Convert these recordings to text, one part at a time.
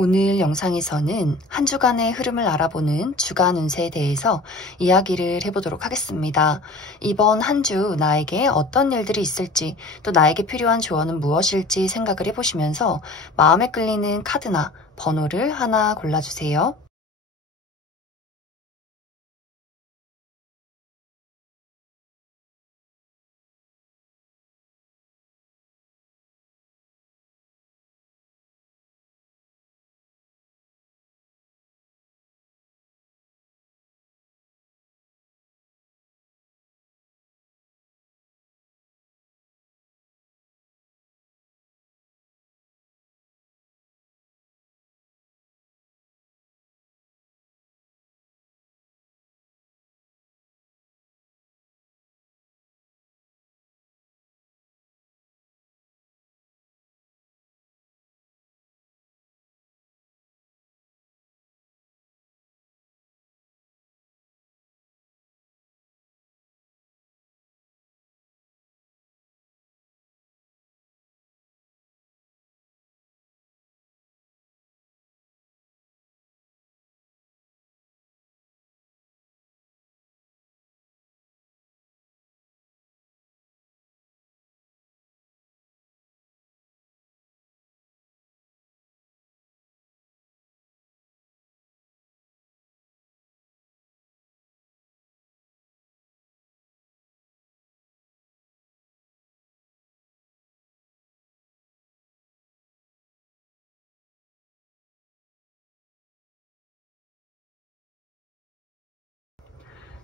오늘 영상에서는 한 주간의 흐름을 알아보는 주간 운세에 대해서 이야기를 해보도록 하겠습니다. 이번 한 주 나에게 어떤 일들이 있을지, 또 나에게 필요한 조언은 무엇일지 생각을 해보시면서 마음에 끌리는 카드나 번호를 하나 골라주세요.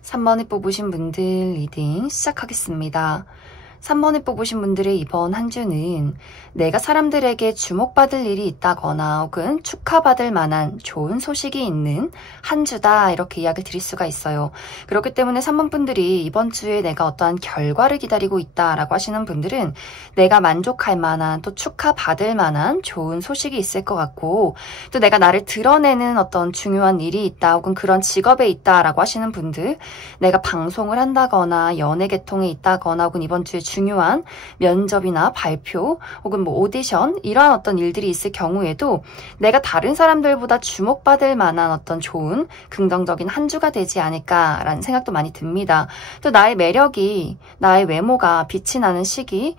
삼 번에 뽑으신 분들 리딩 시작하겠습니다. 3번에 뽑으신 분들의 이번 한 주는 내가 사람들에게 주목받을 일이 있다거나 혹은 축하받을 만한 좋은 소식이 있는 한 주다, 이렇게 이야기를 드릴 수가 있어요. 그렇기 때문에 3번 분들이 이번 주에 내가 어떠한 결과를 기다리고 있다라고 하시는 분들은 내가 만족할 만한, 또 축하받을 만한 좋은 소식이 있을 것 같고, 또 내가 나를 드러내는 어떤 중요한 일이 있다, 혹은 그런 직업에 있다라고 하시는 분들, 내가 방송을 한다거나 연예 계통에 있다거나 혹은 이번 주에 중요한 면접이나 발표 혹은 오디션, 이러한 어떤 일들이 있을 경우에도 내가 다른 사람들보다 주목받을 만한 어떤 좋은 긍정적인 한 주가 되지 않을까라는 생각도 많이 듭니다. 또 나의 매력이, 나의 외모가 빛이 나는 시기,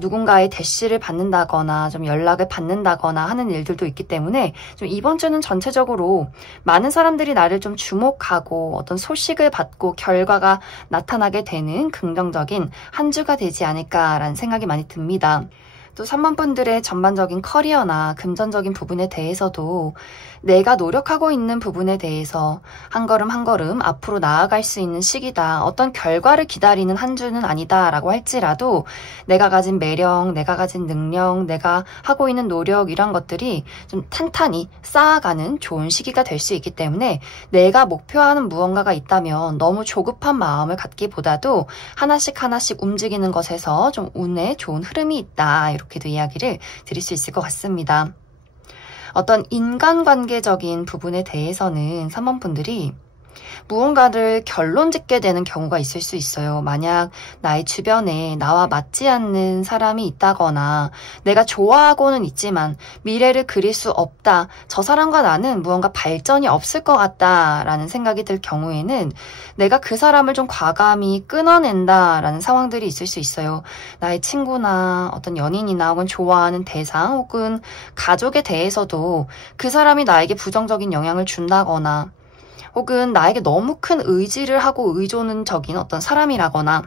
누군가의 대시를 받는다거나 좀 연락을 받는다거나 하는 일들도 있기 때문에 좀 이번 주는 전체적으로 많은 사람들이 나를 좀 주목하고 어떤 소식을 받고 결과가 나타나게 되는 긍정적인 한 주가 되지 않을까라는 생각이 많이 듭니다. 또 3번 분들의 전반적인 커리어나 금전적인 부분에 대해서도 내가 노력하고 있는 부분에 대해서 한 걸음 한 걸음 앞으로 나아갈 수 있는 시기다, 어떤 결과를 기다리는 한 주는 아니다라고 할지라도 내가 가진 매력, 내가 가진 능력, 내가 하고 있는 노력, 이런 것들이 좀 탄탄히 쌓아가는 좋은 시기가 될 수 있기 때문에 내가 목표하는 무언가가 있다면 너무 조급한 마음을 갖기보다도 하나씩 하나씩 움직이는 것에서 좀 운에 좋은 흐름이 있다, 이렇게도 이야기를 드릴 수 있을 것 같습니다. 어떤 인간관계적인 부분에 대해서는 3번 분들이 무언가를 결론 짓게 되는 경우가 있을 수 있어요. 만약 나의 주변에 나와 맞지 않는 사람이 있다거나 내가 좋아하고는 있지만 미래를 그릴 수 없다, 저 사람과 나는 무언가 발전이 없을 것 같다라는 생각이 들 경우에는 내가 그 사람을 좀 과감히 끊어낸다라는 상황들이 있을 수 있어요. 나의 친구나 어떤 연인이나 혹은 좋아하는 대상 혹은 가족에 대해서도 그 사람이 나에게 부정적인 영향을 준다거나 혹은 나에게 너무 큰 의지를 하고 의존적인 어떤 사람이라거나,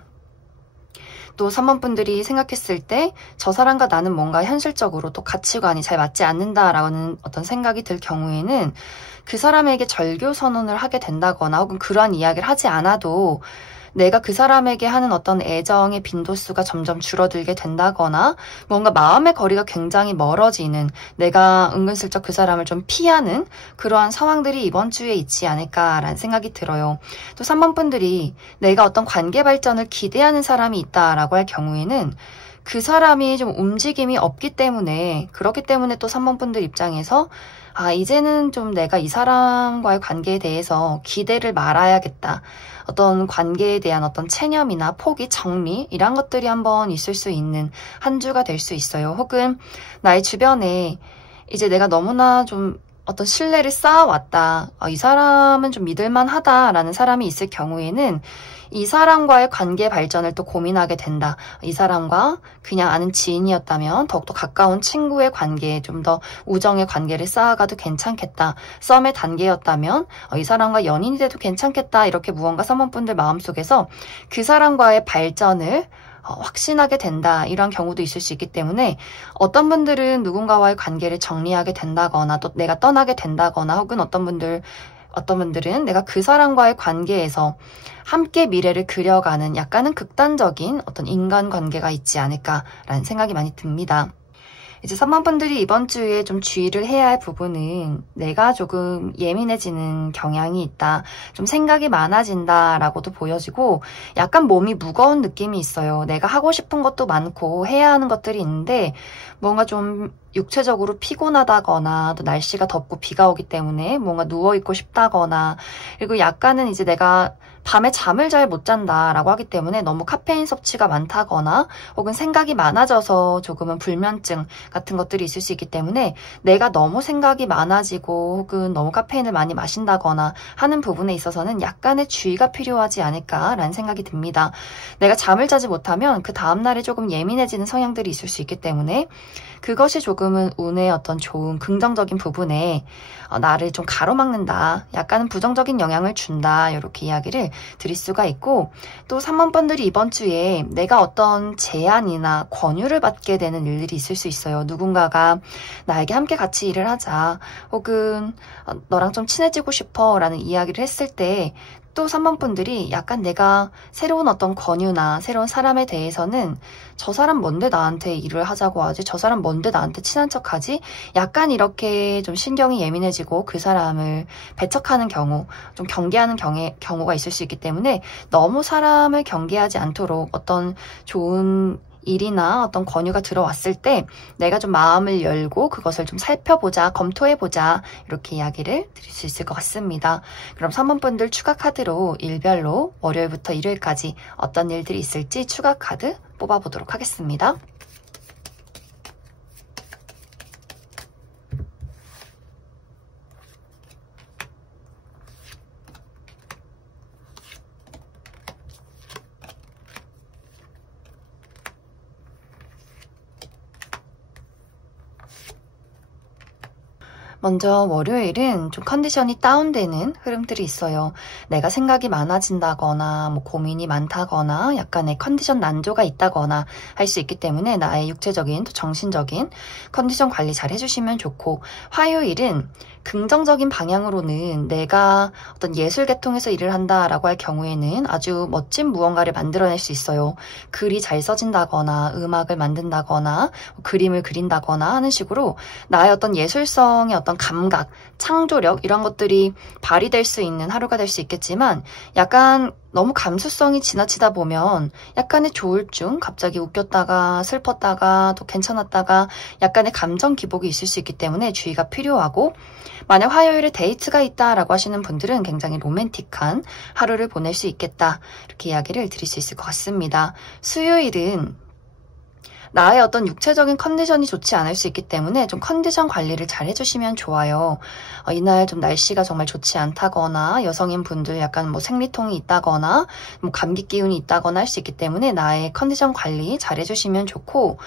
또 3번 분들이 생각했을 때 저 사람과 나는 뭔가 현실적으로 또 가치관이 잘 맞지 않는다라는 어떤 생각이 들 경우에는 그 사람에게 절교 선언을 하게 된다거나 혹은 그러한 이야기를 하지 않아도 내가 그 사람에게 하는 어떤 애정의 빈도수가 점점 줄어들게 된다거나 뭔가 마음의 거리가 굉장히 멀어지는, 내가 은근슬쩍 그 사람을 좀 피하는 그러한 상황들이 이번 주에 있지 않을까라는 생각이 들어요. 또 3번 분들이 내가 어떤 관계 발전을 기대하는 사람이 있다라고 할 경우에는 그 사람이 좀 움직임이 없기 때문에, 그렇기 때문에 또 3번 분들 입장에서 이제는 좀 내가 이 사람과의 관계에 대해서 기대를 말아야겠다, 어떤 관계에 대한 어떤 체념이나 포기, 정리, 이런 것들이 한번 있을 수 있는 한 주가 될 수 있어요. 혹은 나의 주변에 이제 내가 너무나 좀 어떤 신뢰를 쌓아왔다. 이 사람은 좀 믿을만하다라는 사람이 있을 경우에는 이 사람과의 관계 발전을 또 고민하게 된다. 이 사람과 그냥 아는 지인이었다면 더욱더 가까운 친구의 관계, 좀 더 우정의 관계를 쌓아가도 괜찮겠다. 썸의 단계였다면 이 사람과 연인이 돼도 괜찮겠다. 이렇게 무언가 썸머분들 마음속에서 그 사람과의 발전을 확신하게 된다. 이런 경우도 있을 수 있기 때문에 어떤 분들은 누군가와의 관계를 정리하게 된다거나 또 내가 떠나게 된다거나 혹은 어떤 분들은 내가 그 사람과의 관계에서 함께 미래를 그려가는 약간은 극단적인 어떤 인간관계가 있지 않을까라는 생각이 많이 듭니다. 이제 3번 분들이 이번 주에 좀 주의를 해야 할 부분은 내가 조금 예민해지는 경향이 있다. 좀 생각이 많아진다라고도 보여지고 약간 몸이 무거운 느낌이 있어요. 내가 하고 싶은 것도 많고 해야 하는 것들이 있는데 뭔가 좀 육체적으로 피곤하다거나 또 날씨가 덥고 비가 오기 때문에 뭔가 누워있고 싶다거나 그리고 약간은 이제 내가 밤에 잠을 잘 못 잔다라고 하기 때문에 너무 카페인 섭취가 많다거나 혹은 생각이 많아져서 조금은 불면증 같은 것들이 있을 수 있기 때문에 내가 너무 생각이 많아지고 혹은 너무 카페인을 많이 마신다거나 하는 부분에 있어서는 약간의 주의가 필요하지 않을까라는 생각이 듭니다. 내가 잠을 자지 못하면 그 다음날에 조금 예민해지는 성향들이 있을 수 있기 때문에 그것이 조금은 운의 어떤 좋은 긍정적인 부분에 나를 좀 가로막는다. 약간은 부정적인 영향을 준다. 이렇게 이야기를 드릴 수가 있고 또 3번 분들이 이번 주에 내가 어떤 제안이나 권유를 받게 되는 일들이 있을 수 있어요. 누군가가 나에게 함께 같이 일을 하자. 혹은 너랑 좀 친해지고 싶어 라는 이야기를 했을 때 또 3번 분들이 약간 내가 새로운 어떤 권유나 새로운 사람에 대해서는 저 사람 뭔데 나한테 일을 하자고 하지? 저 사람 뭔데 나한테 친한 척하지? 약간 이렇게 좀 신경이 예민해지고 그 사람을 배척하는 경우, 좀 경계하는 경우가 있을 수 있기 때문에 너무 사람을 경계하지 않도록 어떤 좋은 일이나 어떤 권유가 들어왔을 때 내가 좀 마음을 열고 그것을 좀 살펴보자, 검토해보자 이렇게 이야기를 드릴 수 있을 것 같습니다. 그럼 3번 분들 추가 카드로 일별로 월요일부터 일요일까지 어떤 일들이 있을지 추가 카드 뽑아보도록 하겠습니다. 먼저 월요일은 좀 컨디션이 다운되는 흐름들이 있어요. 내가 생각이 많아진다거나 뭐 고민이 많다거나 약간의 컨디션 난조가 있다거나 할 수 있기 때문에 나의 육체적인 또 정신적인 컨디션 관리 잘 해주시면 좋고 화요일은 긍정적인 방향으로는 내가 어떤 예술 계통에서 일을 한다라고 할 경우에는 아주 멋진 무언가를 만들어낼 수 있어요. 글이 잘 써진다거나 음악을 만든다거나 그림을 그린다거나 하는 식으로 나의 어떤 예술성의 어떤 감각, 창조력 이런 것들이 발휘될 수 있는 하루가 될 수 있겠지만 약간 너무 감수성이 지나치다 보면 약간의 조울증, 갑자기 웃겼다가 슬펐다가 또 괜찮았다가 약간의 감정 기복이 있을 수 있기 때문에 주의가 필요하고 만약 화요일에 데이트가 있다라고 하시는 분들은 굉장히 로맨틱한 하루를 보낼 수 있겠다 이렇게 이야기를 드릴 수 있을 것 같습니다. 수요일은 나의 어떤 육체적인 컨디션이 좋지 않을 수 있기 때문에 좀 컨디션 관리를 잘 해주시면 좋아요. 이날 좀 날씨가 정말 좋지 않다거나 여성인 분들 약간 뭐 생리통이 있다거나 뭐 감기 기운이 있다거나 할 수 있기 때문에 나의 컨디션 관리 잘 해주시면 좋고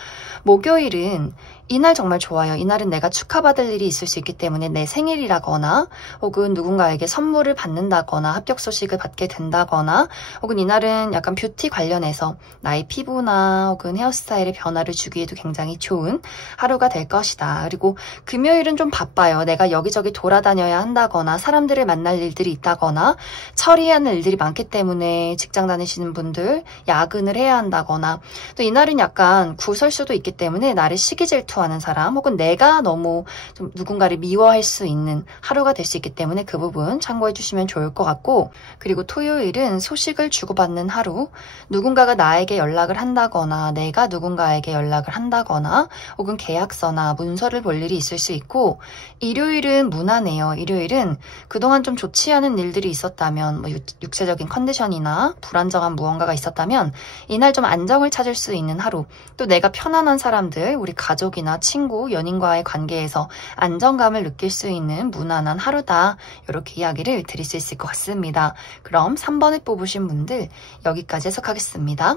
목요일은 이날 정말 좋아요. 이날은 내가 축하받을 일이 있을 수 있기 때문에 내 생일이라거나 혹은 누군가에게 선물을 받는다거나 합격 소식을 받게 된다거나 혹은 이날은 약간 뷰티 관련해서 나의 피부나 혹은 헤어스타일의 변화를 주기에도 굉장히 좋은 하루가 될 것이다. 그리고 금요일은 좀 바빠요. 내가 여기저기 돌아다녀야 한다거나 사람들을 만날 일들이 있다거나 처리해야 하는 일들이 많기 때문에 직장 다니시는 분들 야근을 해야 한다거나 또 이날은 약간 구설수도 있기 때문에 나를 시기 질투하는 사람 혹은 내가 너무 좀 누군가를 미워할 수 있는 하루가 될 수 있기 때문에 그 부분 참고해 주시면 좋을 것 같고 그리고 토요일은 소식을 주고받는 하루 누군가가 나에게 연락을 한다거나 내가 누군가에게 연락을 한다거나 혹은 계약서나 문서를 볼 일이 있을 수 있고 일요일은 무난해요. 일요일은 그동안 좀 좋지 않은 일들이 있었다면 뭐 육체적인 컨디션이나 불안정한 무언가가 있었다면 이날 좀 안정을 찾을 수 있는 하루 또 내가 편안한 사람들 우리 가족이나 가족이나 친구, 연인과의 관계에서 안정감을 느낄 수 있는 무난한 하루다. 이렇게 이야기를 드릴 수 있을 것 같습니다. 그럼 3번을 뽑으신 분들 여기까지 해석하겠습니다.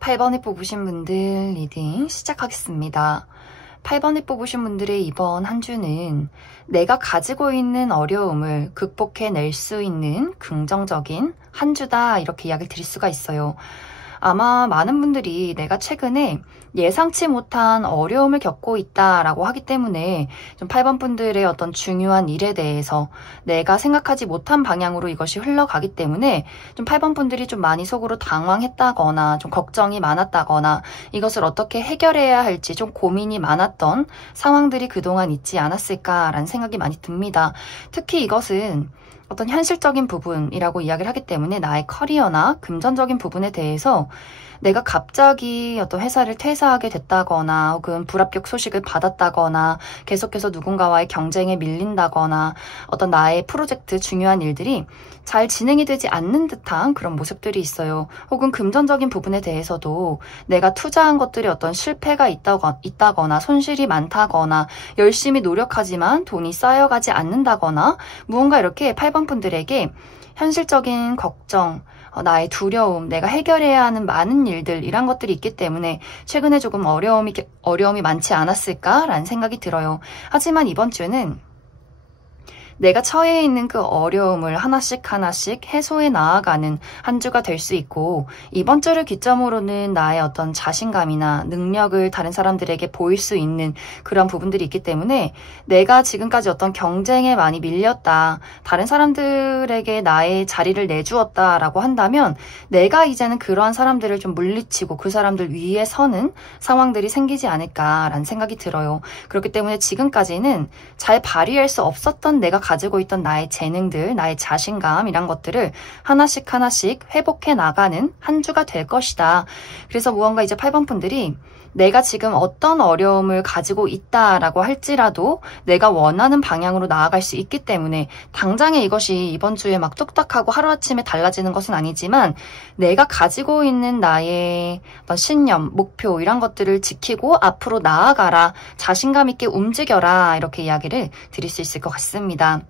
8번을 뽑으신 분들 리딩 시작하겠습니다. 8번을 뽑으신 분들의 이번 한 주는 내가 가지고 있는 어려움을 극복해낼 수 있는 긍정적인 한 주다. 이렇게 이야기를 드릴 수가 있어요. 아마 많은 분들이 내가 최근에 예상치 못한 어려움을 겪고 있다라고 하기 때문에 좀 8번 분들의 어떤 중요한 일에 대해서 내가 생각하지 못한 방향으로 이것이 흘러가기 때문에 좀 8번 분들이 좀 많이 속으로 당황했다거나 좀 걱정이 많았다거나 이것을 어떻게 해결해야 할지 좀 고민이 많았던 상황들이 그동안 있지 않았을까라는 생각이 많이 듭니다. 특히 이것은 어떤 현실적인 부분이라고 이야기를 하기 때문에 나의 커리어나 금전적인 부분에 대해서 내가 갑자기 어떤 회사를 퇴사하게 됐다거나 혹은 불합격 소식을 받았다거나 계속해서 누군가와의 경쟁에 밀린다거나 어떤 나의 프로젝트 중요한 일들이 잘 진행이 되지 않는 듯한 그런 모습들이 있어요. 혹은 금전적인 부분에 대해서도 내가 투자한 것들이 어떤 실패가 있다거나 손실이 많다거나 열심히 노력하지만 돈이 쌓여가지 않는다거나 무언가 이렇게 8번 분들에게 현실적인 걱정, 나의 두려움, 내가 해결해야 하는 많은 일들 이런 것들이 있기 때문에 최근에 조금 어려움이 많지 않았을까라는 생각이 들어요. 하지만 이번 주는 내가 처해 있는 그 어려움을 하나씩 해소해 나아가는 한 주가 될 수 있고 이번 주를 기점으로는 나의 어떤 자신감이나 능력을 다른 사람들에게 보일 수 있는 그런 부분들이 있기 때문에 내가 지금까지 어떤 경쟁에 많이 밀렸다, 다른 사람들에게 나의 자리를 내주었다라고 한다면 내가 이제는 그러한 사람들을 좀 물리치고 그 사람들 위에 서는 상황들이 생기지 않을까라는 생각이 들어요. 그렇기 때문에 지금까지는 잘 발휘할 수 없었던 내가 가지고 있던 나의 재능들, 나의 자신감 이런 것들을 하나씩 회복해 나가는 한 주가 될 것이다. 그래서 무언가 이제 8번 분들이 내가 지금 어떤 어려움을 가지고 있다라고 할지라도 내가 원하는 방향으로 나아갈 수 있기 때문에 당장에 이것이 이번 주에 막 뚝딱하고 하루아침에 달라지는 것은 아니지만 내가 가지고 있는 나의 어떤 신념, 목표 이런 것들을 지키고 앞으로 나아가라, 자신감 있게 움직여라 이렇게 이야기를 드릴 수 있을 것 같습니다.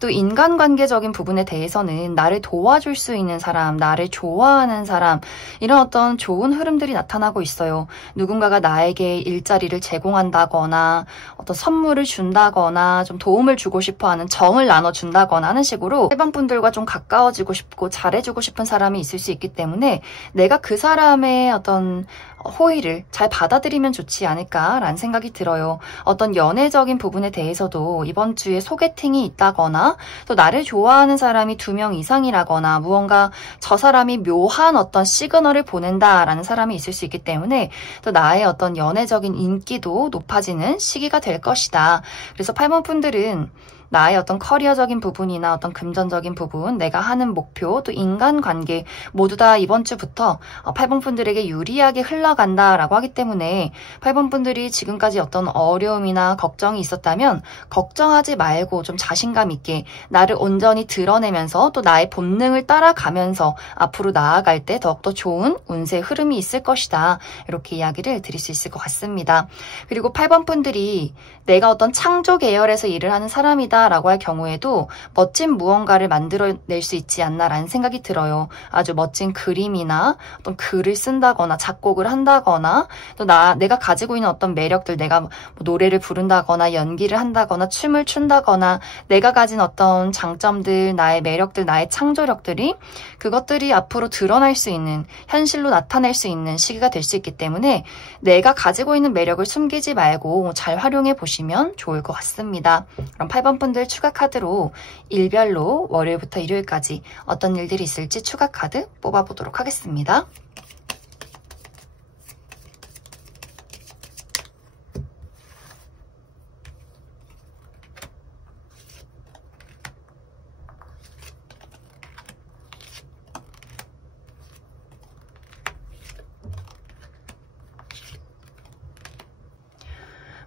또 인간관계적인 부분에 대해서는 나를 도와줄 수 있는 사람, 나를 좋아하는 사람 이런 어떤 좋은 흐름들이 나타나고 있어요. 누군가가 나에게 일자리를 제공한다거나 어떤 선물을 준다거나 좀 도움을 주고 싶어하는 정을 나눠준다거나 하는 식으로 해방분들과 좀 가까워지고 싶고 잘해주고 싶은 사람이 있을 수 있기 때문에 내가 그 사람의 어떤 호의를 잘 받아들이면 좋지 않을까라는 생각이 들어요. 어떤 연애적인 부분에 대해서도 이번 주에 소개팅이 있다거나 또 나를 좋아하는 사람이 2명 이상이라거나 무언가 저 사람이 묘한 어떤 시그널을 보낸다라는 사람이 있을 수 있기 때문에 또 나의 어떤 연애적인 인기도 높아지는 시기가 될 것이다. 그래서 8번 분들은 나의 어떤 커리어적인 부분이나 어떤 금전적인 부분, 내가 하는 목표, 또 인간관계 모두 다 이번 주부터 8번 분들에게 유리하게 흘러간다라고 하기 때문에 8번 분들이 지금까지 어떤 어려움이나 걱정이 있었다면 걱정하지 말고 좀 자신감 있게 나를 온전히 드러내면서 또 나의 본능을 따라가면서 앞으로 나아갈 때 더욱더 좋은 운세 흐름이 있을 것이다. 이렇게 이야기를 드릴 수 있을 것 같습니다. 그리고 8번 분들이 내가 어떤 창조 계열에서 일을 하는 사람이다 라고 할 경우에도 멋진 무언가를 만들어낼 수 있지 않나라는 생각이 들어요. 아주 멋진 그림이나 어떤 글을 쓴다거나 작곡을 한다거나 또 내가 가지고 있는 어떤 매력들, 내가 뭐 노래를 부른다거나 연기를 한다거나 춤을 춘다거나 내가 가진 어떤 장점들, 나의 매력들, 나의 창조력들이 그것들이 앞으로 드러날 수 있는, 현실로 나타낼 수 있는 시기가 될 수 있기 때문에 내가 가지고 있는 매력을 숨기지 말고 잘 활용해 보시면 좋을 것 같습니다. 그럼 8번 분들 추가 카드로 일별로 월요일부터 일요일까지 어떤 일들이 있을지 추가 카드 뽑아보도록 하겠습니다.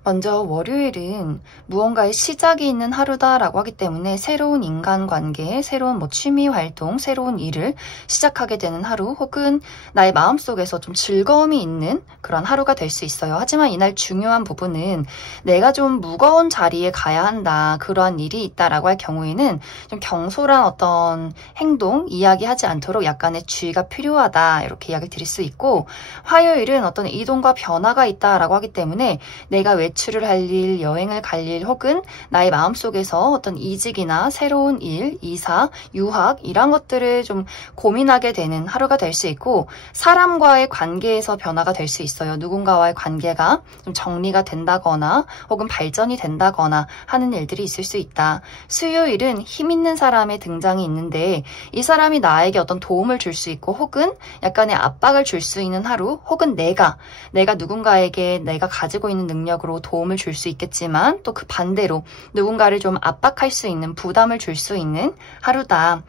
먼저 월요일은 무언가의 시작이 있는 하루다라고 하기 때문에 새로운 인간관계, 새로운 취미 활동, 새로운 일을 시작하게 되는 하루, 혹은 나의 마음속에서 좀 즐거움이 있는 그런 하루가 될 수 있어요. 하지만 이날 중요한 부분은 내가 좀 무거운 자리에 가야 한다, 그러한 일이 있다라고 할 경우에는 좀 경솔한 어떤 행동, 이야기하지 않도록 약간의 주의가 필요하다, 이렇게 이야기 드릴 수 있고, 화요일은 어떤 이동과 변화가 있다라고 하기 때문에 내가 외출을 할 일, 여행을 갈 일, 혹은 나의 마음속에서 어떤 이직이나 새로운 일, 이사, 유학 이런 것들을 좀 고민하게 되는 하루가 될 수 있고, 사람과의 관계에서 변화가 될 수 있어요. 누군가와의 관계가 좀 정리가 된다거나 혹은 발전이 된다거나 하는 일들이 있을 수 있다. 수요일은 힘 있는 사람의 등장이 있는데 이 사람이 나에게 어떤 도움을 줄 수 있고 혹은 약간의 압박을 줄 수 있는 하루, 혹은 내가 누군가에게 내가 가지고 있는 능력으로 도움을 줄 수 있겠지만 또 그 반대로 누군가를 좀 압박할 수 있는, 부담을 줄 수 있는 하루다.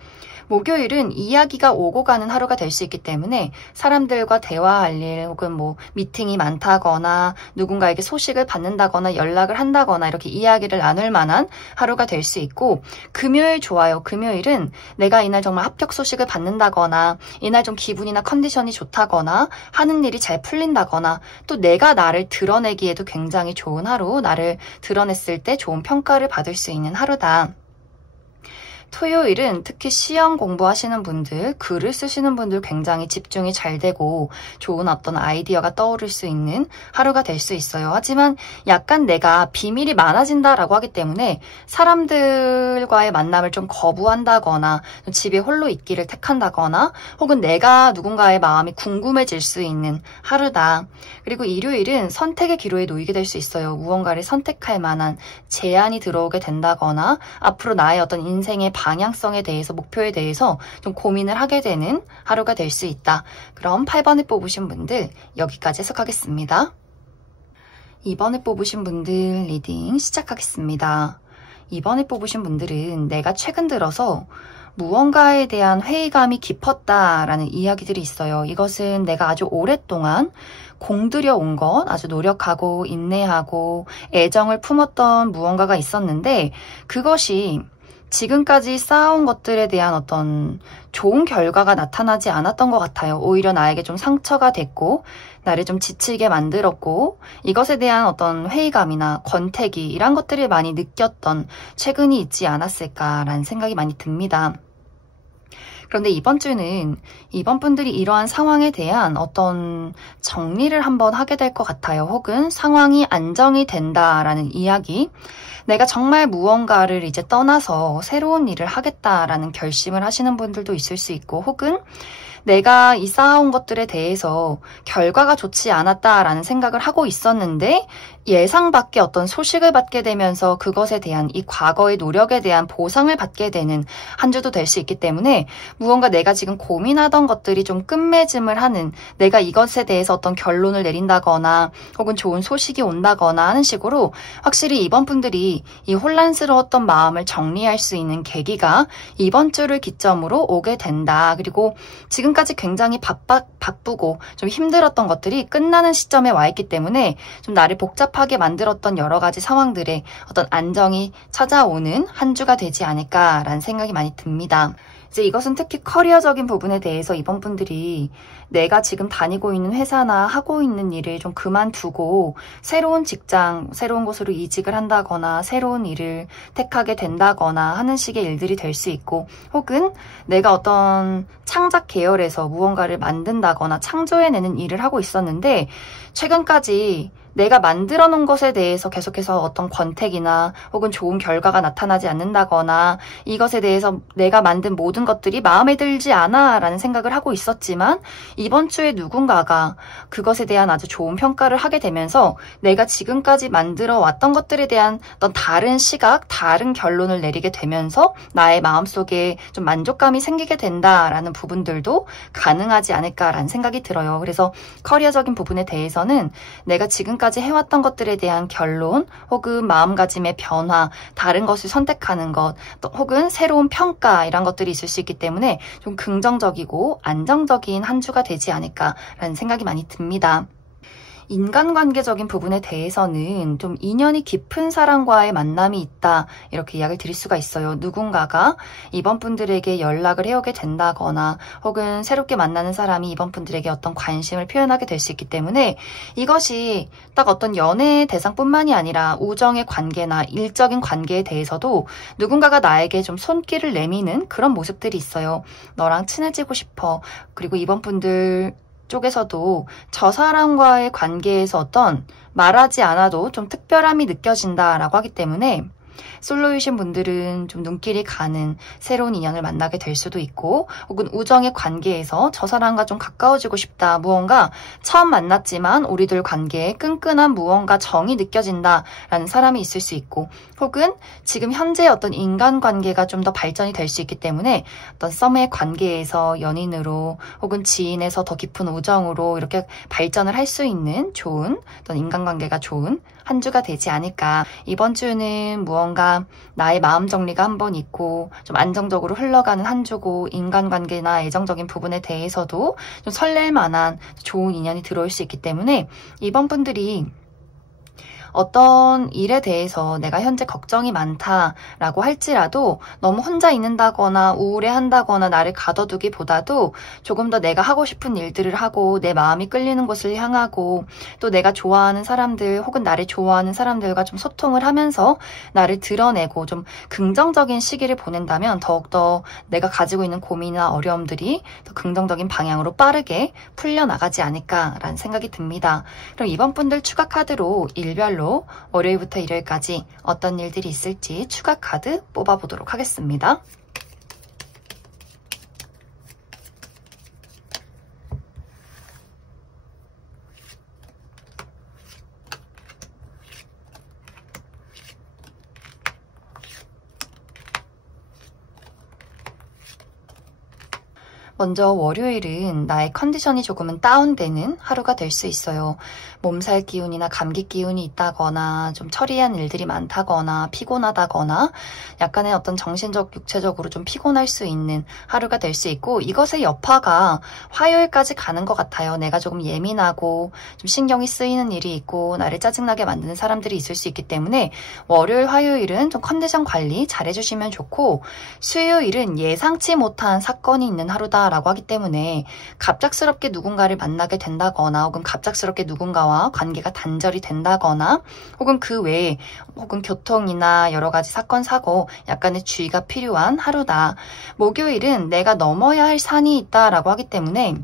목요일은 이야기가 오고 가는 하루가 될 수 있기 때문에 사람들과 대화할 일, 혹은 미팅이 많다거나 누군가에게 소식을 받는다거나 연락을 한다거나 이렇게 이야기를 나눌 만한 하루가 될 수 있고, 금요일 좋아요. 금요일은 내가 이날 정말 합격 소식을 받는다거나 이날 좀 기분이나 컨디션이 좋다거나 하는 일이 잘 풀린다거나 또 내가 나를 드러내기에도 굉장히 좋은 하루, 나를 드러냈을 때 좋은 평가를 받을 수 있는 하루다. 토요일은 특히 시험 공부하시는 분들, 글을 쓰시는 분들 굉장히 집중이 잘 되고 좋은 어떤 아이디어가 떠오를 수 있는 하루가 될 수 있어요. 하지만 약간 내가 비밀이 많아진다라고 하기 때문에 사람들과의 만남을 좀 거부한다거나 집에 홀로 있기를 택한다거나 혹은 내가 누군가의 마음이 궁금해질 수 있는 하루다. 그리고 일요일은 선택의 기로에 놓이게 될 수 있어요. 무언가를 선택할 만한 제안이 들어오게 된다거나 앞으로 나의 어떤 인생의 방향성에 대해서, 목표에 대해서 좀 고민을 하게 되는 하루가 될 수 있다. 그럼 8번을 뽑으신 분들 여기까지 해석하겠습니다. 2번을 뽑으신 분들 리딩 시작하겠습니다. 2번을 뽑으신 분들은 내가 최근 들어서 무언가에 대한 회의감이 깊었다라는 이야기들이 있어요. 이것은 내가 아주 오랫동안 공들여 온 것, 아주 노력하고 인내하고 애정을 품었던 무언가가 있었는데 그것이 지금까지 쌓아온 것들에 대한 어떤 좋은 결과가 나타나지 않았던 것 같아요. 오히려 나에게 좀 상처가 됐고 나를 좀 지치게 만들었고 이것에 대한 어떤 회의감이나 권태기 이런 것들을 많이 느꼈던 최근이 있지 않았을까라는 생각이 많이 듭니다. 그런데 이번 주는 이번 분들이 이러한 상황에 대한 어떤 정리를 한번 하게 될 것 같아요. 혹은 상황이 안정이 된다라는 이야기, 내가 정말 무언가를 이제 떠나서 새로운 일을 하겠다라는 결심을 하시는 분들도 있을 수 있고, 혹은 내가 이 쌓아온 것들에 대해서 결과가 좋지 않았다라는 생각을 하고 있었는데 예상 밖의 어떤 소식을 받게 되면서 그것에 대한 이 과거의 노력에 대한 보상을 받게 되는 한 주도 될 수 있기 때문에 무언가 내가 지금 고민하던 것들이 좀 끝맺음을 하는, 내가 이것에 대해서 어떤 결론을 내린다거나 혹은 좋은 소식이 온다거나 하는 식으로 확실히 이번 분들이 이 혼란스러웠던 마음을 정리할 수 있는 계기가 이번 주를 기점으로 오게 된다. 그리고 지금까지 굉장히 바쁘고 좀 힘들었던 것들이 끝나는 시점에 와 있기 때문에 좀 나를 복잡하게 만들었던 여러 가지 상황들에 어떤 안정이 찾아오는 한 주가 되지 않을까라는 생각이 많이 듭니다. 이제 이것은 특히 커리어적인 부분에 대해서 이번 분들이 내가 지금 다니고 있는 회사나 하고 있는 일을 좀 그만두고 새로운 직장, 새로운 곳으로 이직을 한다거나 새로운 일을 택하게 된다거나 하는 식의 일들이 될 수 있고, 혹은 내가 어떤 창작 계열에서 무언가를 만든다거나 창조해내는 일을 하고 있었는데 최근까지 내가 만들어 놓은 것에 대해서 계속해서 어떤 권태기나 혹은 좋은 결과가 나타나지 않는다거나 이것에 대해서 내가 만든 모든 것들이 마음에 들지 않아 라는 생각을 하고 있었지만 이번 주에 누군가가 그것에 대한 아주 좋은 평가를 하게 되면서 내가 지금까지 만들어 왔던 것들에 대한 어떤 다른 시각, 다른 결론을 내리게 되면서 나의 마음속에 좀 만족감이 생기게 된다라는 부분들도 가능하지 않을까라는 생각이 들어요. 그래서 커리어적인 부분에 대해서는 내가 지금까지 해왔던 것들에 대한 결론, 혹은 마음가짐의 변화, 다른 것을 선택하는 것, 또 혹은 새로운 평가 이런 것들이 있을 수 있기 때문에 좀 긍정적이고 안정적인 한 주가 되지 않을까라는 생각이 많이 듭니다. 인간관계적인 부분에 대해서는 좀 인연이 깊은 사람과의 만남이 있다, 이렇게 이야기를 드릴 수가 있어요. 누군가가 이번 분들에게 연락을 해오게 된다거나 혹은 새롭게 만나는 사람이 이번 분들에게 어떤 관심을 표현하게 될 수 있기 때문에 이것이 딱 어떤 연애 대상뿐만이 아니라 우정의 관계나 일적인 관계에 대해서도 누군가가 나에게 좀 손길을 내미는 그런 모습들이 있어요. 너랑 친해지고 싶어. 그리고 이번 분들 쪽에서도 저 사람과의 관계에서 어떤 말하지 않아도 좀 특별함이 느껴진다라고 하기 때문에 솔로이신 분들은 좀 눈길이 가는 새로운 인연을 만나게 될 수도 있고, 혹은 우정의 관계에서 저 사람과 좀 가까워지고 싶다, 무언가 처음 만났지만 우리들 관계에 끈끈한 무언가 정이 느껴진다라는 사람이 있을 수 있고, 혹은 지금 현재 어떤 인간관계가 좀 더 발전이 될 수 있기 때문에 어떤 썸의 관계에서 연인으로 혹은 지인에서 더 깊은 우정으로 이렇게 발전을 할 수 있는 좋은 어떤 인간관계가 좋은 한 주가 되지 않을까. 이번 주는 무언가 나의 마음 정리가 한번 있고 좀 안정적으로 흘러가는 한 주고, 인간관계나 애정적인 부분에 대해서도 좀 설렐 만한 좋은 인연이 들어올 수 있기 때문에 이번 분들이 어떤 일에 대해서 내가 현재 걱정이 많다라고 할지라도 너무 혼자 있는다거나 우울해한다거나 나를 가둬두기보다도 조금 더 내가 하고 싶은 일들을 하고 내 마음이 끌리는 곳을 향하고 또 내가 좋아하는 사람들 혹은 나를 좋아하는 사람들과 좀 소통을 하면서 나를 드러내고 좀 긍정적인 시기를 보낸다면 더욱더 내가 가지고 있는 고민이나 어려움들이 더 긍정적인 방향으로 빠르게 풀려나가지 않을까라는 생각이 듭니다. 그럼 이번 분들 추가 카드로 일별로 월요일부터 일요일까지 어떤 일들이 있을지 추가 카드 뽑아보도록 하겠습니다. 먼저 월요일은 나의 컨디션이 조금은 다운되는 하루가 될 수 있어요. 몸살 기운이나 감기 기운이 있다거나 좀 처리한 일들이 많다거나 피곤하다거나 약간의 어떤 정신적, 육체적으로 좀 피곤할 수 있는 하루가 될 수 있고, 이것의 여파가 화요일까지 가는 것 같아요. 내가 조금 예민하고 좀 신경이 쓰이는 일이 있고 나를 짜증나게 만드는 사람들이 있을 수 있기 때문에 월요일, 화요일은 좀 컨디션 관리 잘 해주시면 좋고, 수요일은 예상치 못한 사건이 있는 하루다 라고 하기 때문에 갑작스럽게 누군가를 만나게 된다거나 혹은 갑작스럽게 누군가와 관계가 단절이 된다거나 혹은 그 외에 혹은 교통이나 여러 가지 사건, 사고 약간의 주의가 필요한 하루다. 목요일은 내가 넘어야 할 산이 있다라고 하기 때문에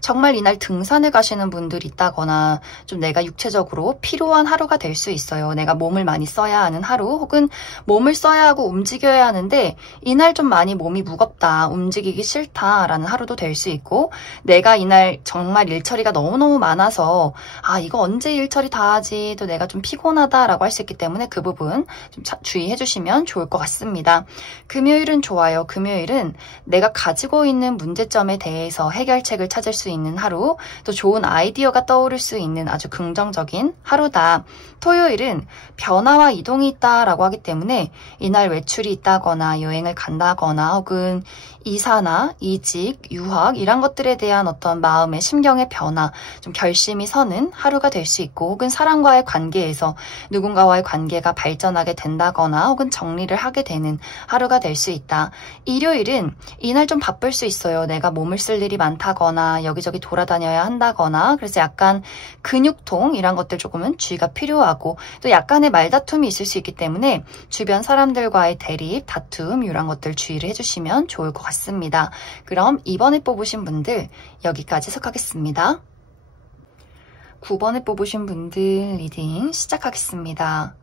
정말 이날 등산을 가시는 분들이 있다거나 좀 내가 육체적으로 피로한 하루가 될 수 있어요. 내가 몸을 많이 써야 하는 하루, 혹은 몸을 써야 하고 움직여야 하는데 이날 좀 많이 몸이 무겁다, 움직이기 싫다라는 하루도 될 수 있고, 내가 이날 정말 일처리가 너무너무 많아서 이거 언제 일처리 다 하지, 또 내가 좀 피곤하다라고 할 수 있기 때문에 그 부분 좀 주의해 주시면 좋을 것 같습니다. 금요일은 좋아요. 금요일은 내가 가지고 있는 문제점에 대해서 해결책을 찾을 수 있는 하루, 또 좋은 아이디어가 떠오를 수 있는 아주 긍정적인 하루다. 토요일은 변화와 이동이 있다라고 하기 때문에 이날 외출이 있다거나 여행을 간다거나 혹은 이사나 이직, 유학 이런 것들에 대한 어떤 마음의 심경의 변화, 좀 결심이 서는 하루가 될 수 있고, 혹은 사람과의 관계에서 누군가와의 관계가 발전하게 된다거나 혹은 정리를 하게 되는 하루가 될 수 있다. 일요일은 이날 좀 바쁠 수 있어요. 내가 몸을 쓸 일이 많다거나 여기저기 돌아다녀야 한다거나, 그래서 약간 근육통 이런 것들 조금은 주의가 필요하고, 또 약간의 말다툼이 있을 수 있기 때문에 주변 사람들과의 대립, 다툼 이런 것들 주의를 해주시면 좋을 것 같습니다. 그럼 이번에 뽑으신 분들 여기까지 해석하겠습니다. 9번에 뽑으신 분들 리딩 시작하겠습니다.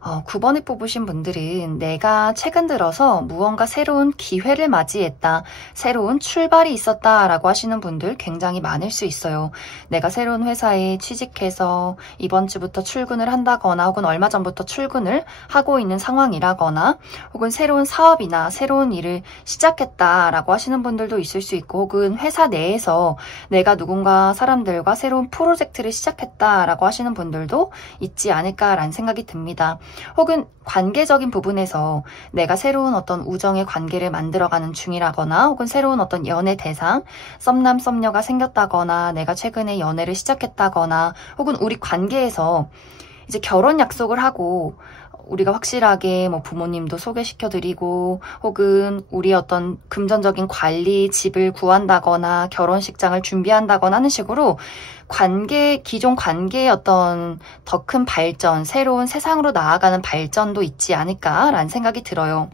9번에 뽑으신 분들은 내가 최근 들어서 무언가 새로운 기회를 맞이했다, 새로운 출발이 있었다 라고 하시는 분들 굉장히 많을 수 있어요. 내가 새로운 회사에 취직해서 이번 주부터 출근을 한다거나 혹은 얼마 전부터 출근을 하고 있는 상황이라거나 혹은 새로운 사업이나 새로운 일을 시작했다라고 하시는 분들도 있을 수 있고, 혹은 회사 내에서 내가 누군가 사람들과 새로운 프로젝트를 시작했다라고 하시는 분들도 있지 않을까라는 생각이 듭니다. 혹은 관계적인 부분에서 내가 새로운 어떤 우정의 관계를 만들어가는 중이라거나 혹은 새로운 어떤 연애 대상, 썸남 썸녀가 생겼다거나 내가 최근에 연애를 시작했다거나 혹은 우리 관계에서 이제 결혼 약속을 하고 우리가 확실하게 뭐 부모님도 소개시켜드리고 혹은 우리 어떤 금전적인 관리, 집을 구한다거나 결혼식장을 준비한다거나 하는 식으로 기존 관계의 어떤 더 큰 발전, 새로운 세상으로 나아가는 발전도 있지 않을까라는 생각이 들어요.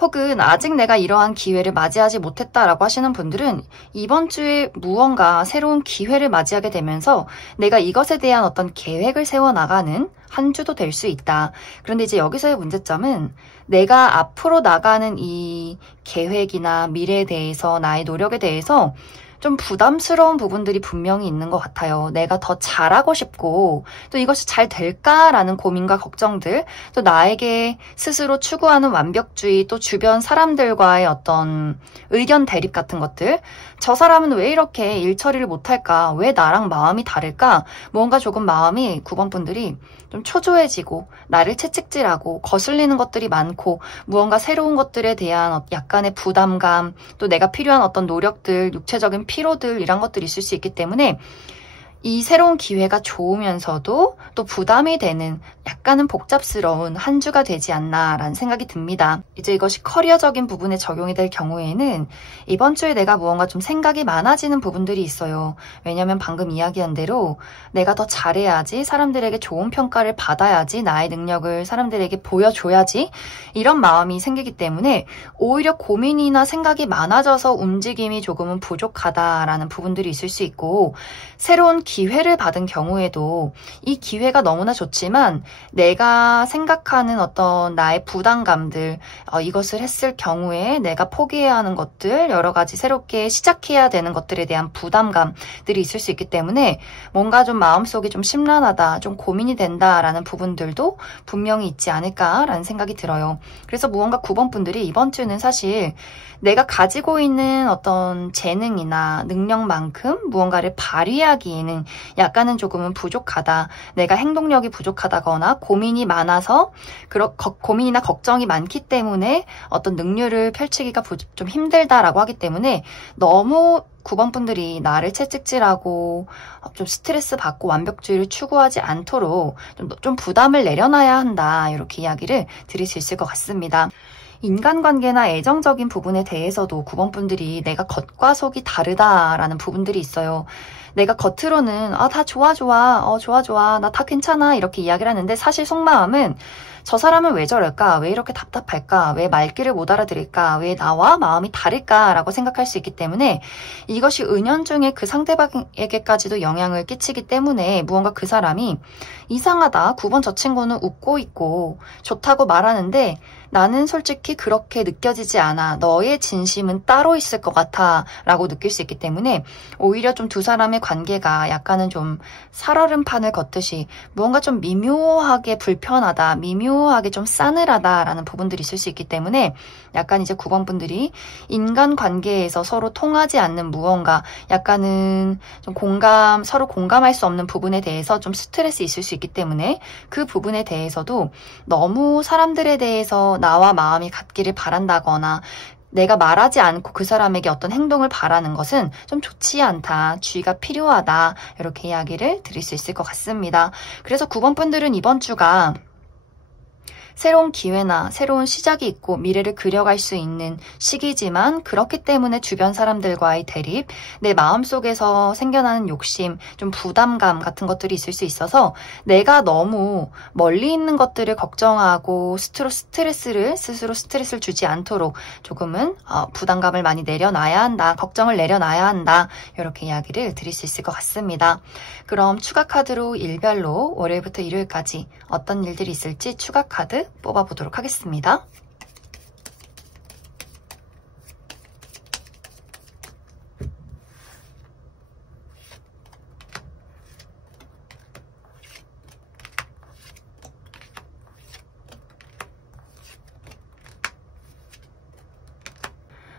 혹은 아직 내가 이러한 기회를 맞이하지 못했다라고 하시는 분들은 이번 주에 무언가 새로운 기회를 맞이하게 되면서 내가 이것에 대한 어떤 계획을 세워나가는 한 주도 될 수 있다. 그런데 이제 여기서의 문제점은 내가 앞으로 나가는 이 계획이나 미래에 대해서 나의 노력에 대해서 좀 부담스러운 부분들이 분명히 있는 것 같아요. 내가 더 잘하고 싶고 또 이것이 잘 될까라는 고민과 걱정들, 또 나에게 스스로 추구하는 완벽주의, 또 주변 사람들과의 어떤 의견 대립 같은 것들, 저 사람은 왜 이렇게 일 처리를 못할까? 왜 나랑 마음이 다를까? 뭔가 조금 마음이 9번 분들이 좀 초조해지고 나를 채찍질하고 거슬리는 것들이 많고 무언가 새로운 것들에 대한 약간의 부담감, 또 내가 필요한 어떤 노력들, 육체적인 피로들 이런 것들이 있을 수 있기 때문에 이 새로운 기회가 좋으면서도 또 부담이 되는 약간은 복잡스러운 한 주가 되지 않나라는 생각이 듭니다. 이제 이것이 커리어적인 부분에 적용이 될 경우에는 이번 주에 내가 무언가 좀 생각이 많아지는 부분들이 있어요. 왜냐면 방금 이야기한 대로 내가 더 잘해야지, 사람들에게 좋은 평가를 받아야지, 나의 능력을 사람들에게 보여줘야지 이런 마음이 생기기 때문에 오히려 고민이나 생각이 많아져서 움직임이 조금은 부족하다라는 부분들이 있을 수 있고, 새로운 기회를 받은 경우에도 이 기회가 너무나 좋지만 내가 생각하는 어떤 나의 부담감들, 이것을 했을 경우에 내가 포기해야 하는 것들, 여러 가지 새롭게 시작해야 되는 것들에 대한 부담감들이 있을 수 있기 때문에 뭔가 좀 마음속이 좀 심란하다, 좀 고민이 된다라는 부분들도 분명히 있지 않을까라는 생각이 들어요. 그래서 무언가 9번 분들이 이번 주는 사실 내가 가지고 있는 어떤 재능이나 능력만큼 무언가를 발휘하기에는 약간은 조금은 부족하다. 내가 행동력이 부족하다거나 고민이 많아서 고민이나 걱정이 많기 때문에 어떤 능률을 펼치기가 좀 힘들다라고 하기 때문에 너무 9번 분들이 나를 채찍질하고 좀 스트레스 받고 완벽주의를 추구하지 않도록 좀 부담을 내려놔야 한다. 이렇게 이야기를 드릴 수 있을 것 같습니다. 인간관계나 애정적인 부분에 대해서도 9번 분들이 내가 겉과 속이 다르다라는 부분들이 있어요. 내가 겉으로는 다 좋아 나 다 괜찮아 이렇게 이야기를 하는데 사실 속마음은 저 사람은 왜 저럴까? 왜 이렇게 답답할까? 왜 말귀를 못 알아들을까? 왜 나와 마음이 다를까? 라고 생각할 수 있기 때문에 이것이 은연중에 그 상대방에게까지도 영향을 끼치기 때문에 무언가 그 사람이 이상하다. 9번 저 친구는 웃고 있고 좋다고 말하는데 나는 솔직히 그렇게 느껴지지 않아. 너의 진심은 따로 있을 것 같아. 라고 느낄 수 있기 때문에 오히려 좀 두 사람의 관계가 약간은 좀 살얼음판을 걷듯이 무언가 좀 미묘하게 불편하다. 미묘하게 좀 싸늘하다라는 부분들이 있을 수 있기 때문에 약간 이제 9번 분들이 인간관계에서 서로 통하지 않는 무언가 약간은 좀 서로 공감할 수 없는 부분에 대해서 좀 스트레스 있을 수 있기 때문에 그 부분에 대해서도 너무 사람들에 대해서 나와 마음이 같기를 바란다거나 내가 말하지 않고 그 사람에게 어떤 행동을 바라는 것은 좀 좋지 않다. 주의가 필요하다. 이렇게 이야기를 드릴 수 있을 것 같습니다. 그래서 9번 분들은 이번 주가 새로운 기회나 새로운 시작이 있고 미래를 그려갈 수 있는 시기지만 그렇기 때문에 주변 사람들과의 대립, 내 마음속에서 생겨나는 욕심, 좀 부담감 같은 것들이 있을 수 있어서 내가 너무 멀리 있는 것들을 걱정하고 스스로 스트레스를 주지 않도록 조금은 부담감을 많이 내려놔야 한다. 걱정을 내려놔야 한다. 이렇게 이야기를 드릴 수 있을 것 같습니다. 그럼 추가 카드로 일별로 월요일부터 일요일까지 어떤 일들이 있을지 추가 카드 뽑아보도록 하겠습니다.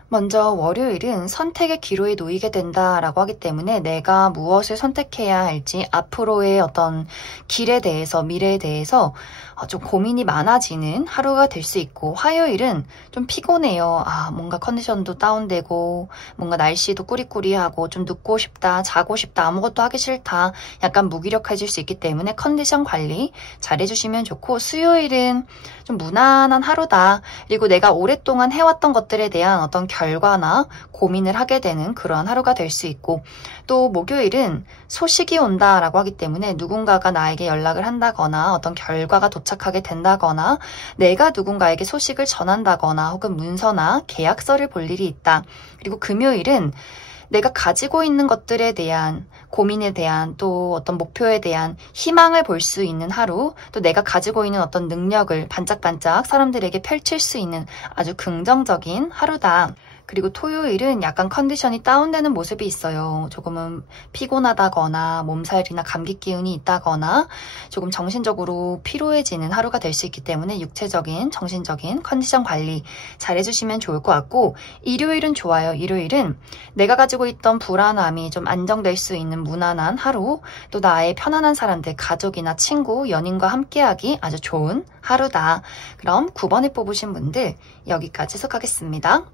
먼저 월요일은 선택의 기로에 놓이게 된다라고 하기 때문에 내가 무엇을 선택해야 할지 앞으로의 어떤 길에 대해서 미래에 대해서 좀 고민이 많아지는 하루가 될 수 있고, 화요일은 좀 피곤해요. 뭔가 컨디션도 다운되고 뭔가 날씨도 꾸리꾸리하고 좀 눕고 싶다, 자고 싶다, 아무것도 하기 싫다, 약간 무기력해질 수 있기 때문에 컨디션 관리 잘 해주시면 좋고, 수요일은 좀 무난한 하루다. 그리고 내가 오랫동안 해왔던 것들에 대한 어떤 결과나 고민을 하게 되는 그러한 하루가 될 수 있고, 또 목요일은 소식이 온다라고 하기 때문에 누군가가 나에게 연락을 한다거나 어떤 결과가 도착하게 된다거나 내가 누군가에게 소식을 전한다거나 혹은 문서나 계약서를 볼 일이 있다. 그리고 금요일은 내가 가지고 있는 것들에 대한 고민에 대한 또 어떤 목표에 대한 희망을 볼 수 있는 하루, 또 내가 가지고 있는 어떤 능력을 반짝반짝 사람들에게 펼칠 수 있는 아주 긍정적인 하루다. 그리고 토요일은 약간 컨디션이 다운되는 모습이 있어요. 조금은 피곤하다거나 몸살이나 감기 기운이 있다거나 조금 정신적으로 피로해지는 하루가 될 수 있기 때문에 육체적인, 정신적인 컨디션 관리 잘 해주시면 좋을 것 같고, 일요일은 좋아요. 일요일은 내가 가지고 있던 불안함이 좀 안정될 수 있는 무난한 하루, 또 나의 편안한 사람들, 가족이나 친구, 연인과 함께하기 아주 좋은 하루다. 그럼 9번에 뽑으신 분들 여기까지 해석하겠습니다.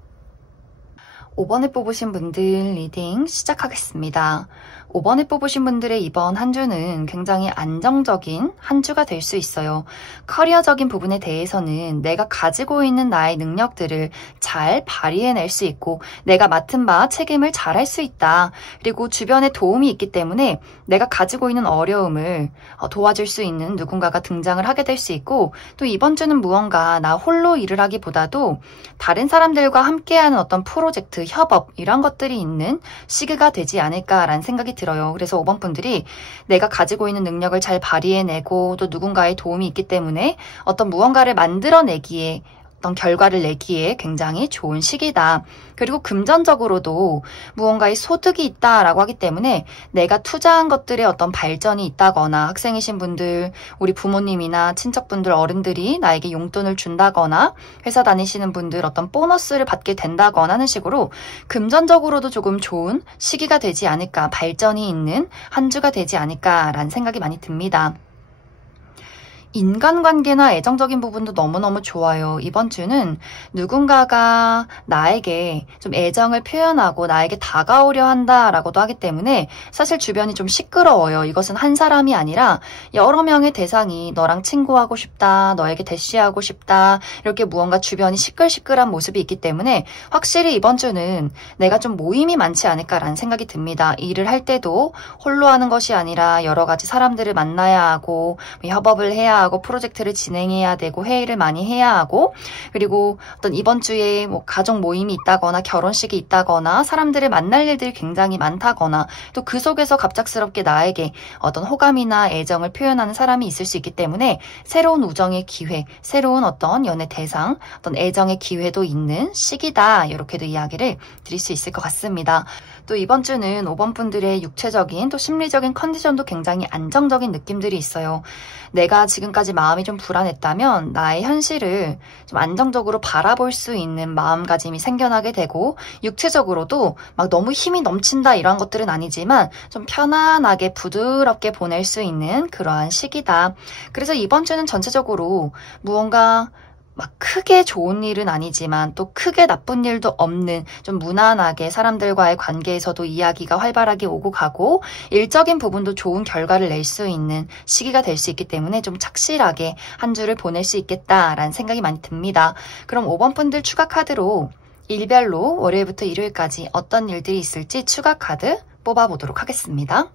5번에 뽑으신 분들 리딩 시작하겠습니다. 5번에 뽑으신 분들의 이번 한 주는 굉장히 안정적인 한 주가 될 수 있어요. 커리어적인 부분에 대해서는 내가 가지고 있는 나의 능력들을 잘 발휘해낼 수 있고, 내가 맡은 바 책임을 잘 할 수 있다. 그리고 주변에 도움이 있기 때문에 내가 가지고 있는 어려움을 도와줄 수 있는 누군가가 등장을 하게 될 수 있고, 또 이번 주는 무언가 나 홀로 일을 하기보다도 다른 사람들과 함께하는 어떤 프로젝트, 협업 이런 것들이 있는 시기가 되지 않을까라는 생각이 들어요. 그래서 5번 분들이 내가 가지고 있는 능력을 잘 발휘해내고 또 누군가의 도움이 있기 때문에 어떤 무언가를 만들어내기에, 어떤 결과를 내기에 굉장히 좋은 시기다. 그리고 금전적으로도 무언가의 소득이 있다라고 하기 때문에 내가 투자한 것들의 어떤 발전이 있다거나, 학생이신 분들, 우리 부모님이나 친척분들, 어른들이 나에게 용돈을 준다거나, 회사 다니시는 분들 어떤 보너스를 받게 된다거나 하는 식으로 금전적으로도 조금 좋은 시기가 되지 않을까, 발전이 있는 한 주가 되지 않을까라는 생각이 많이 듭니다. 인간관계나 애정적인 부분도 너무너무 좋아요. 이번 주는 누군가가 나에게 좀 애정을 표현하고 나에게 다가오려 한다라고도 하기 때문에 사실 주변이 좀 시끄러워요. 이것은 한 사람이 아니라 여러 명의 대상이 너랑 친구하고 싶다, 너에게 대시하고 싶다, 이렇게 무언가 주변이 시끌시끌한 모습이 있기 때문에 확실히 이번 주는 내가 좀 모임이 많지 않을까라는 생각이 듭니다. 일을 할 때도 홀로 하는 것이 아니라 여러 가지 사람들을 만나야 하고 협업을 해야 하고 프로젝트를 진행해야 되고 회의를 많이 해야 하고, 그리고 어떤 이번 주에 뭐 가족 모임이 있다거나 결혼식이 있다거나 사람들을 만날 일들이 굉장히 많다거나, 또 그 속에서 갑작스럽게 나에게 어떤 호감이나 애정을 표현하는 사람이 있을 수 있기 때문에 새로운 우정의 기회, 새로운 어떤 연애 대상, 어떤 애정의 기회도 있는 시기다. 이렇게도 이야기를 드릴 수 있을 것 같습니다. 또 이번 주는 5번 분들의 육체적인 또 심리적인 컨디션도 굉장히 안정적인 느낌들이 있어요. 내가 지금까지 마음이 좀 불안했다면 나의 현실을 좀 안정적으로 바라볼 수 있는 마음가짐이 생겨나게 되고, 육체적으로도 막 너무 힘이 넘친다 이런 것들은 아니지만 좀 편안하게 부드럽게 보낼 수 있는 그러한 시기다. 그래서 이번 주는 전체적으로 무언가 막 크게 좋은 일은 아니지만 또 크게 나쁜 일도 없는 좀 무난하게 사람들과의 관계에서도 이야기가 활발하게 오고 가고 일적인 부분도 좋은 결과를 낼 수 있는 시기가 될 수 있기 때문에 좀 착실하게 한 주를 보낼 수 있겠다라는 생각이 많이 듭니다. 그럼 5번 분들 추가 카드로 일별로 월요일부터 일요일까지 어떤 일들이 있을지 추가 카드 뽑아보도록 하겠습니다.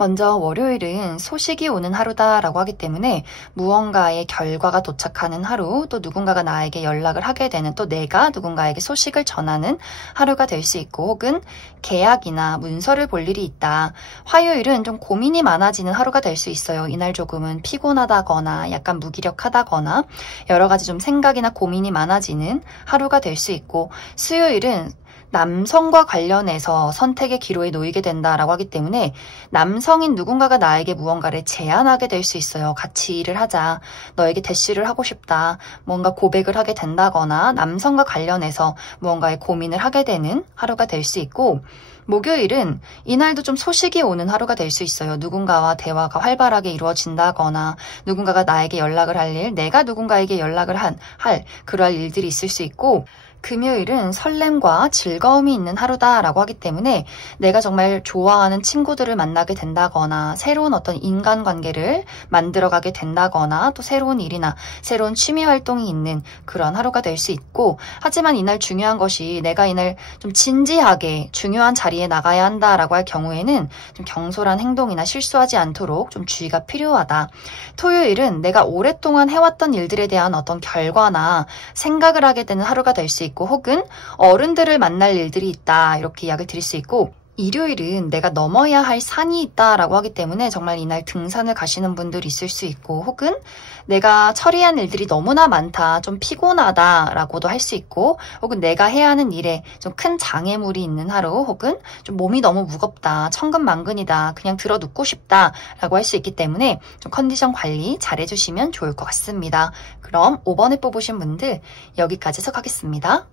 먼저 월요일은 소식이 오는 하루다라고 하기 때문에 무언가의 결과가 도착하는 하루, 또 누군가가 나에게 연락을 하게 되는, 또 내가 누군가에게 소식을 전하는 하루가 될 수 있고, 혹은 계약이나 문서를 볼 일이 있다. 화요일은 좀 고민이 많아지는 하루가 될 수 있어요. 이날 조금은 피곤하다거나 약간 무기력하다거나 여러 가지 좀 생각이나 고민이 많아지는 하루가 될 수 있고, 수요일은 남성과 관련해서 선택의 기로에 놓이게 된다라고 하기 때문에 남성인 누군가가 나에게 무언가를 제안하게 될 수 있어요. 같이 일을 하자. 너에게 대시를 하고 싶다. 뭔가 고백을 하게 된다거나 남성과 관련해서 무언가의 고민을 하게 되는 하루가 될 수 있고, 목요일은 이날도 좀 소식이 오는 하루가 될 수 있어요. 누군가와 대화가 활발하게 이루어진다거나 누군가가 나에게 연락을 할 일, 내가 누군가에게 연락을 할 그러할 일들이 있을 수 있고, 금요일은 설렘과 즐거움이 있는 하루다라고 하기 때문에 내가 정말 좋아하는 친구들을 만나게 된다거나 새로운 어떤 인간관계를 만들어가게 된다거나 또 새로운 일이나 새로운 취미 활동이 있는 그런 하루가 될 수 있고, 하지만 이날 중요한 것이 내가 이날 좀 진지하게 중요한 자리에 나가야 한다라고 할 경우에는 좀 경솔한 행동이나 실수하지 않도록 좀 주의가 필요하다. 토요일은 내가 오랫동안 해왔던 일들에 대한 어떤 결과나 생각을 하게 되는 하루가 될 수 있고, 혹은 어른들을 만날 일들이 있다, 이렇게 이야기를 드릴 수 있고, 일요일은 내가 넘어야 할 산이 있다라고 하기 때문에 정말 이날 등산을 가시는 분들이 있을 수 있고, 혹은 내가 처리한 일들이 너무나 많다, 좀 피곤하다라고도 할 수 있고, 혹은 내가 해야 하는 일에 좀 큰 장애물이 있는 하루, 혹은 좀 몸이 너무 무겁다, 천근만근이다, 그냥 들어 눕고 싶다라고 할 수 있기 때문에 좀 컨디션 관리 잘 해주시면 좋을 것 같습니다. 그럼 5번에 뽑으신 분들 여기까지 해석하겠습니다.